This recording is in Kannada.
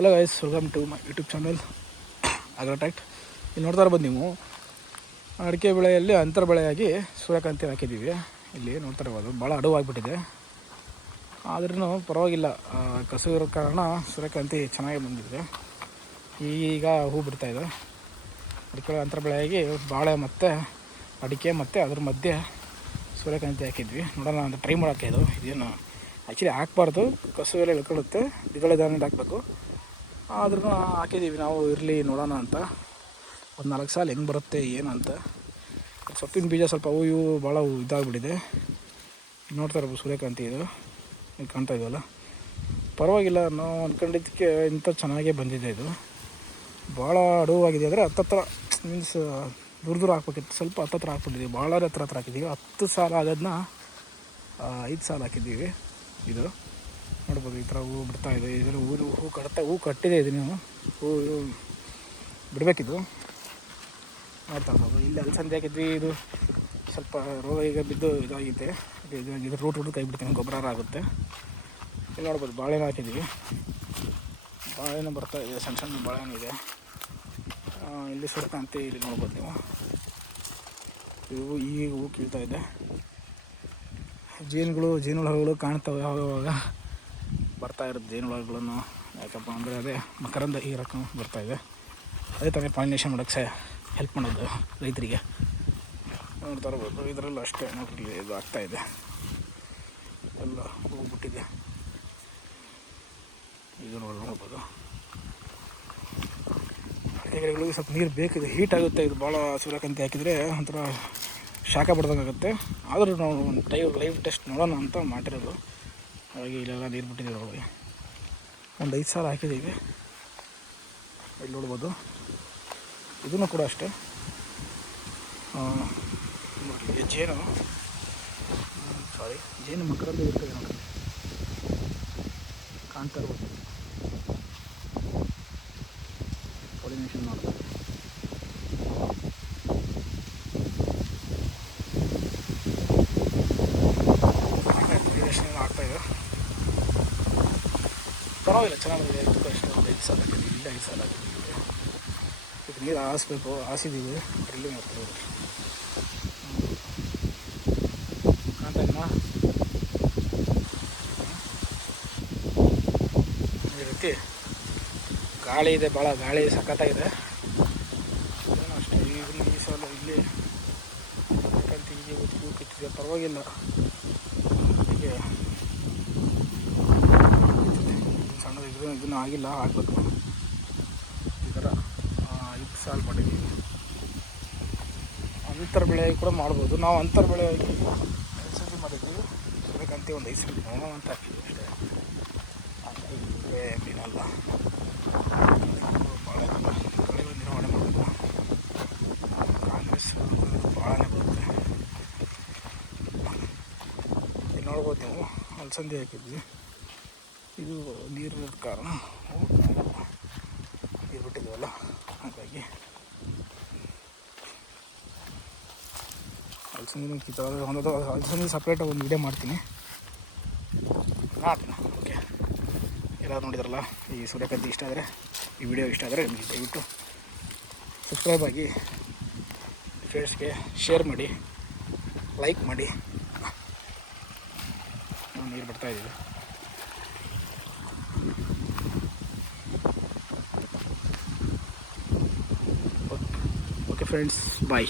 Hello guys welcome to my YouTube channel ಅಗ್ರೋಟ್ಯಾಕ್ಟ್ ಇಲ್ಲಿ ನೋಡ್ತಾ ಇರ್ಬೋದು ನೀವು. ಅಡಿಕೆ ಬೆಳೆಯಲ್ಲಿ ಅಂತರ ಬೆಳೆಯಾಗಿ ಸೂರ್ಯಕಾಂತಿ ಹಾಕಿದ್ದೀವಿ. ಇಲ್ಲಿ ನೋಡ್ತಾ ಇರ್ಬೋದು ಭಾಳ ಅಡವಾಗಿಬಿಟ್ಟಿದೆ ಆದ್ರೂ ಪರವಾಗಿಲ್ಲ. ಕಸು ಇರೋ ಕಾರಣ ಸೂರ್ಯಕಾಂತಿ ಚೆನ್ನಾಗಿ ಬಂದಿದೆ. ಈಗ ಹೂ ಬಿಡ್ತಾಯಿದೆ ಅಡಿಕೆ ಅಂತರ ಬೆಳೆಯಾಗಿ ಬಾಳೆ ಮತ್ತು ಅಡಿಕೆ ಮತ್ತು ಅದ್ರ ಮಧ್ಯೆ ಸೂರ್ಯಕಾಂತಿ ಹಾಕಿದ್ವಿ. ನೋಡೋಣ ಅಂತ ಟ್ರೈ ಮಾಡೋಕ್ಕೆ ಇದು. ಇದೇನು ಆ್ಯಕ್ಚುಲಿ ಹಾಕ್ಬಾರ್ದು. ಕಸು ಎಲ್ಲ ಇಳ್ಕೊಳ್ಳುತ್ತೆ. ಧಾನ್ಯದ ಹಾಕಬೇಕು. ಆದ್ರೂ ಹಾಕಿದ್ದೀವಿ ನಾವು ಇರಲಿ ನೋಡೋಣ ಅಂತ. ಒಂದು ನಾಲ್ಕು ಸಾಲ ಹೆಂಗೆ ಬರುತ್ತೆ, ಏನು ಅಂತ. ಸೊಪ್ಪಿನ ಬೀಜ ಸ್ವಲ್ಪ ಹೂ, ಇವು ಭಾಳ ಇದಾಗ್ಬಿಟ್ಟಿದೆ. ನೋಡ್ತಾ ಇರ್ಬೋದು ಸೂರ್ಯಕಾಂತಿ ಇದು. ಇದು ಕಾಣ್ತಾ ಇದೆಯಲ್ಲ ಪರವಾಗಿಲ್ಲ, ನಾವು ಅಂದ್ಕೊಂಡಿದ್ದಕ್ಕೆ ಇಂಥ ಚೆನ್ನಾಗೇ ಬಂದಿದೆ ಇದು. ಭಾಳ ಅಡುವಾಗಿದೆ. ಅಂದರೆ ಹತ್ತತ್ರ ಮೀನ್ಸ್ ದೂರ ದೂರ ಹಾಕ್ಬೇಕಿತ್ತು ಸ್ವಲ್ಪ ಹತ್ತತ್ರ ಹಾಕ್ಬಿಟ್ಟಿದ್ದೀವಿ ಭಾಳ ಹತ್ರ ಹತ್ರ ಹಾಕಿದ್ದೀವಿ ಹತ್ತು ಸಾಲ ಆಗೋದನ್ನ ಐದು ಸಾಲ ಹಾಕಿದ್ದೀವಿ ಇದು. ನೋಡ್ಬೋದು ಈ ಥರ ಹೂ ಬಿಡ್ತಾ ಇದೆ. ಇದರ ಹೂ ಹೂ ಕಟ್ತಾ ಹೂ ಕಟ್ಟಿದೆ ಇದು ನೀವು. ಹೂ ಬಿಡಬೇಕಿದು. ನೋಡ್ತಾ ಇರ್ಬೋದು. ಇಲ್ಲಿ ಅಲಸಂದೆ ಹಾಕಿದ್ವಿ ಇದು ಸ್ವಲ್ಪ ರೋಗ ಈಗ ಬಿದ್ದು ಇದಾಗಿದೆ. ಇದು ಇದು ರೂಟ್ ರೂಟ್ ಕೈ ಬಿಡ್ತೀನಿ ಗೊಬ್ಬರ ಆಗುತ್ತೆ. ಇಲ್ಲಿ ನೋಡ್ಬೋದು ಬಾಳೆಹಣ್ಣು ಹಾಕಿದ್ವಿ ಬಾಳೆಹಣ್ಣು ಬರ್ತಾ ಇದೆ. ಸಣ್ಣ ಸಣ್ಣ ಬಾಳೆಹಣ್ಣು ಇದೆ. ಇಲ್ಲಿ ಇಲ್ಲಿ ಸೂರ್ಯಕಾಂತಿ ಇಲ್ಲಿ ನೋಡ್ಬೋದು ನೀವು. ಇವು ಈಗ ಹೂ ಕೀಳ್ತಾ ಇದೆ. ಜೇನುಗಳು ಜೇನುಹುಳುಗಳು ಕಾಣ್ತವೆ ಆವಾಗ. ಬರ್ತಾ ಇರೋದು ಜೇನುಳಗಳನ್ನು ಯಾಕಪ್ಪ ಅಂದರೆ ಅದೇ ಮಕರಂದ ಈ ಬರ್ತಾ ಇದೆ. ಅದೇ ತಾನೇ ಪಾಲಿನೇಷನ್ ಮಾಡೋಕ್ಕೆ ಹೆಲ್ಪ್ ಮಾಡೋದು ರೈತರಿಗೆ. ನೋಡ್ತಾ ಇರ್ಬೋದು, ಇದರಲ್ಲೂ ಅಷ್ಟೇ ನೋಡಿ ಇದು ಆಗ್ತಾ ಇದೆ. ಎಲ್ಲ ಹೋಗ್ಬಿಟ್ಟಿದೆ. ಇದು ನೋಡಿ ನೋಡ್ಬೋದು. ಗಿಡಗಳಿಗೆ ಸ್ವಲ್ಪ ನೀರು ಬೇಕಿದೆ ಹೀಟ್ ಆಗುತ್ತೆ, ಇದು ಭಾಳ ಸೂರ್ಯಕಾಂತಿ ಹಾಕಿದರೆ ಒಂಥರ ಶಾಖ ಬಡ್ದಂಗಾಗುತ್ತೆ ಆದರೂ ನಾವು ಒಂದು ಟೈವ್ ಲೈವ್ ಟೆಸ್ಟ್ ನೋಡೋಣ ಅಂತ ಮಾಡಿರೋದು. ಹಾಗಾಗಿ ಇಲ್ಲೆಲ್ಲ ನೀರು ಬಿಟ್ಟಿದ್ದೀವಿ ನೋಡಿ ಒಂದು ಐದು ಸಾವಿರ ಹಾಕಿದ್ದೀವಿ ಇಲ್ಲಿ ನೋಡ್ಬೋದು. ಇದನ್ನು ಕೂಡ ಅಷ್ಟೇ. ಜೇನು. ಸಾರಿ, ಜೇನು ಮಕರಂದ ಇರ್ತದೆ ನೋಡಿ ಕಾಣ್ತಾ ಇರ್ಬೋದು. ಪಾಲಿನೇಷನ್ ಮಾಡ್ತಾರೆ ಇದೆ. ಪರವಾಗಿಲ್ಲ, ಚೆನ್ನಾಗಿದೆ ತುಂಬ ಇಷ್ಟ ಒಂದು ಐದು ಸಾಲ ಹಾಕಿದ್ವಿ ಇಲ್ಲ ಐದು ಸಾಲ ಹಾಕಿದ್ದೀವಿ ಇದಕ್ಕೆ ನೀರು ಹಾಸ್ಬೇಕು ಹಾಸಿದ್ದೀವಿ ಡ್ರಿಲ್ಲಿಂಗ್ ಮಾಡ್ತೀವಿ. ಕಾಣ್ತಾ ಈ ರೀತಿ ಗಾಳಿ ಇದೆ ಭಾಳ ಗಾಳಿ ಸಖತ್ತಾಗಿದೆ. ಅಷ್ಟೇ ಈಗ ಈ ಸಲ ಇಲ್ಲಿ ಯಾಕಂತ ಹೀಗೆ ಹೂ ಕಿತ್ತಿದೆ, ಪರವಾಗಿಲ್ಲ. ಹೀಗೆ ಸಣ್ಣದು ಇದು ಇದನ್ನು ಆಗಿಲ್ಲ, ಆಗಬೇಕು. ಈ ಥರ ಐದು ಸಾಲ್ ಮಾಡಿದ್ದೀವಿ ಅಂತರ ಬೆಳೆ ಕೂಡ ಮಾಡ್ಬೋದು. ನಾವು ಅಂತರ ಬೆಳೆ ಸತಿ ಮಾಡಿದ್ದೀವಿ ಬೇಕಂತ ಒಂದು ಕ್ರೀಮ್ ಅಂತ ಹಾಕಿದ್ವಿ ಅಷ್ಟೇ. ಮೀನಲ್ಲ ಭಾಳ ನಿರ್ವಹಣೆ ಬರುತ್ತೆ. ಇಲ್ಲಿ ನೋಡ್ಬೋದು ಹಾಕಿದ್ವಿ. ಇದು ನೀರು ಕಾರಣ. ನೀರು ಬಿಟ್ಟಿದ್ದೀವಲ್ಲ ಹಾಗಾಗಿ. ಅಲಸಂದಿನ ಒಂದು ಅಲಸಂದಿ ಸಪ್ರೇಟಾಗಿ ಒಂದು ವಿಡಿಯೋ ಮಾಡ್ತೀನಿ. ಮಾಡ್ತೀನಿ ಓಕೆ. ಎಲ್ಲರೂ ನೋಡಿದ್ರಲ್ಲ, ಈ ಸೂರ್ಯಕಾಂತಿ ಇಷ್ಟ ಆದರೆ, ಈ ವಿಡಿಯೋ ಇಷ್ಟ ಆದರೆ ನಿಮಗೆ ದಯವಿಟ್ಟು ಸಬ್ಸ್ಕ್ರೈಬ್ ಆಗಿ ಫ್ರೆಂಡ್ಸ್ಗೆ ಶೇರ್ ಮಾಡಿ ಲೈಕ್ ಮಾಡಿ. ನಾವು ನೀರು ಬಿಡ್ತಾ ಫ್ರೆಂಡ್ಸ್ ಬಾಯ್